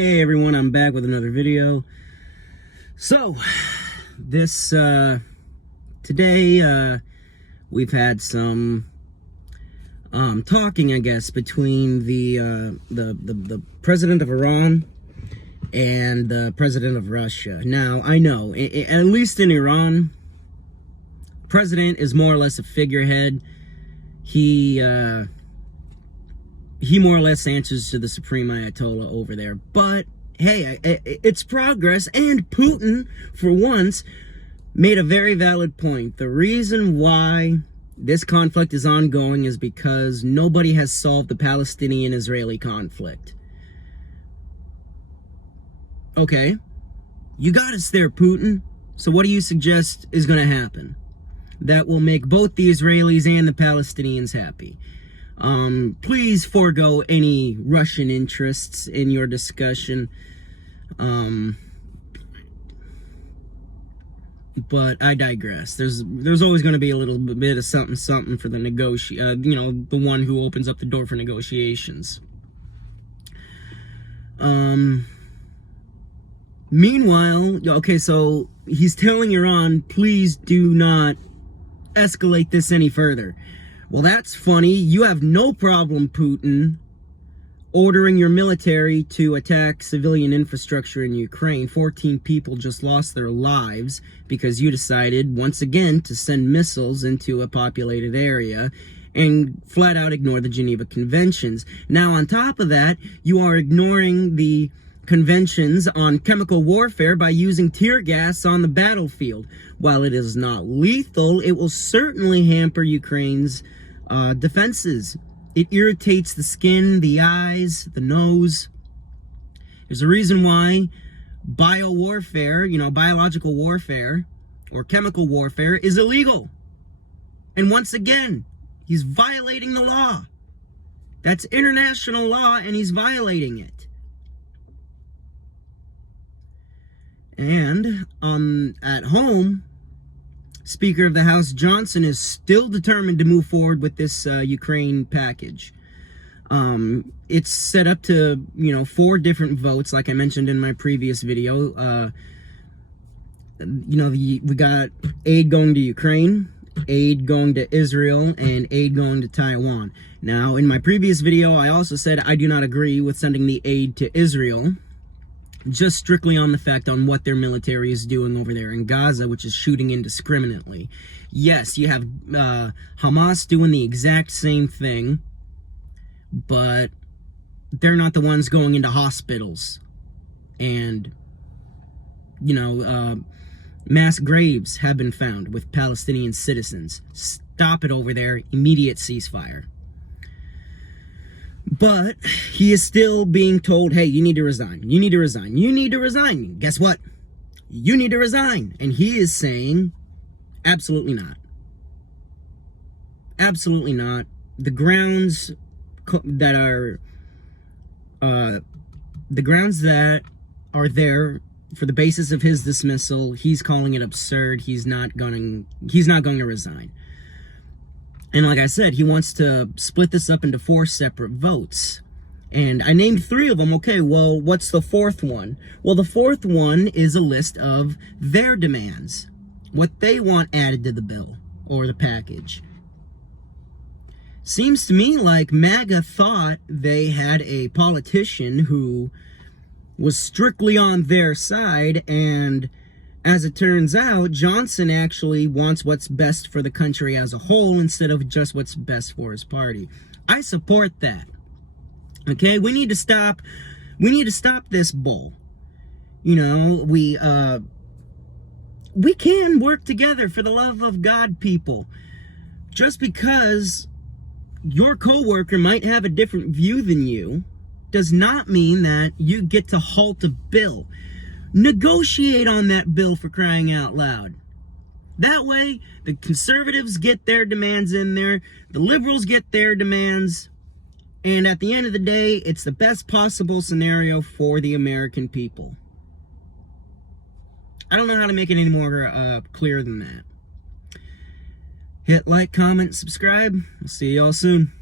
Hey everyone, I'm back with another video. So, this, today, we've had some, talking, I guess, between the president of Iran and the president of Russia. Now, I know, at least in Iran, president is more or less a figurehead. He more or less answers to the Supreme Ayatollah over there. But, hey, it's progress, and Putin, for once, made a very valid point. The reason why this conflict is ongoing is because nobody has solved the Palestinian-Israeli conflict. Okay, you got us there, Putin. So what do you suggest is going to happen that will make both the Israelis and the Palestinians happy? Please forego any Russian interests in your discussion. But I digress. There's always going to be a little bit of something for the the one who opens up the door for negotiations. Meanwhile, okay, so he's telling Iran, please do not escalate this any further. Well, that's funny. You have no problem, Putin, ordering your military to attack civilian infrastructure in Ukraine. 14 people just lost their lives because you decided, once again, to send missiles into a populated area and flat out ignore the Geneva Conventions. Now, on top of that, you are ignoring the conventions on chemical warfare by using tear gas on the battlefield. While it is not lethal, it will certainly hamper Ukraine's defenses. It irritates the skin, the eyes, the nose. There's a reason why biological warfare or chemical warfare is illegal. And once again, he's violating the law. That's international law, and he's violating it. And at home, Speaker of the House Johnson is still determined to move forward with this Ukraine package. It's set up to, 4 different votes, like I mentioned in my previous video. We got aid going to Ukraine, aid going to Israel, and aid going to Taiwan. Now, in my previous video, I also said I do not agree with sending the aid to Israel, just strictly on the fact on what their military is doing over there in Gaza, which is shooting indiscriminately. Yes, you have Hamas doing the exact same thing, but they're not the ones going into hospitals. And, mass graves have been found with Palestinian citizens. Stop it over there. Immediate ceasefire. But he is still being told, hey, you need to resign. You need to resign. You need to resign. Guess what? You need to resign. And he is saying, absolutely not. Absolutely not. The grounds that are there for the basis of his dismissal, he's calling it absurd. He's not going to resign. And like I said, he wants to split this up into 4 separate votes. And I named 3 of them. Okay, well, what's the 4th one? Well, the 4th one is a list of their demands. What they want added to the bill or the package. Seems to me like MAGA thought they had a politician who was strictly on their side, and as it turns out, Johnson actually wants what's best for the country as a whole instead of just what's best for his party. I support that. Okay, we need to stop this bull. We can work together, for the love of God, people. Just because your coworker might have a different view than you does not mean that you get to halt a bill. Negotiate on that bill, for crying out loud. That way, the conservatives get their demands in there, the liberals get their demands, and at the end of the day, it's the best possible scenario for the American people. I don't know how to make it any more clear than that. Hit like, comment, subscribe. I'll see y'all soon.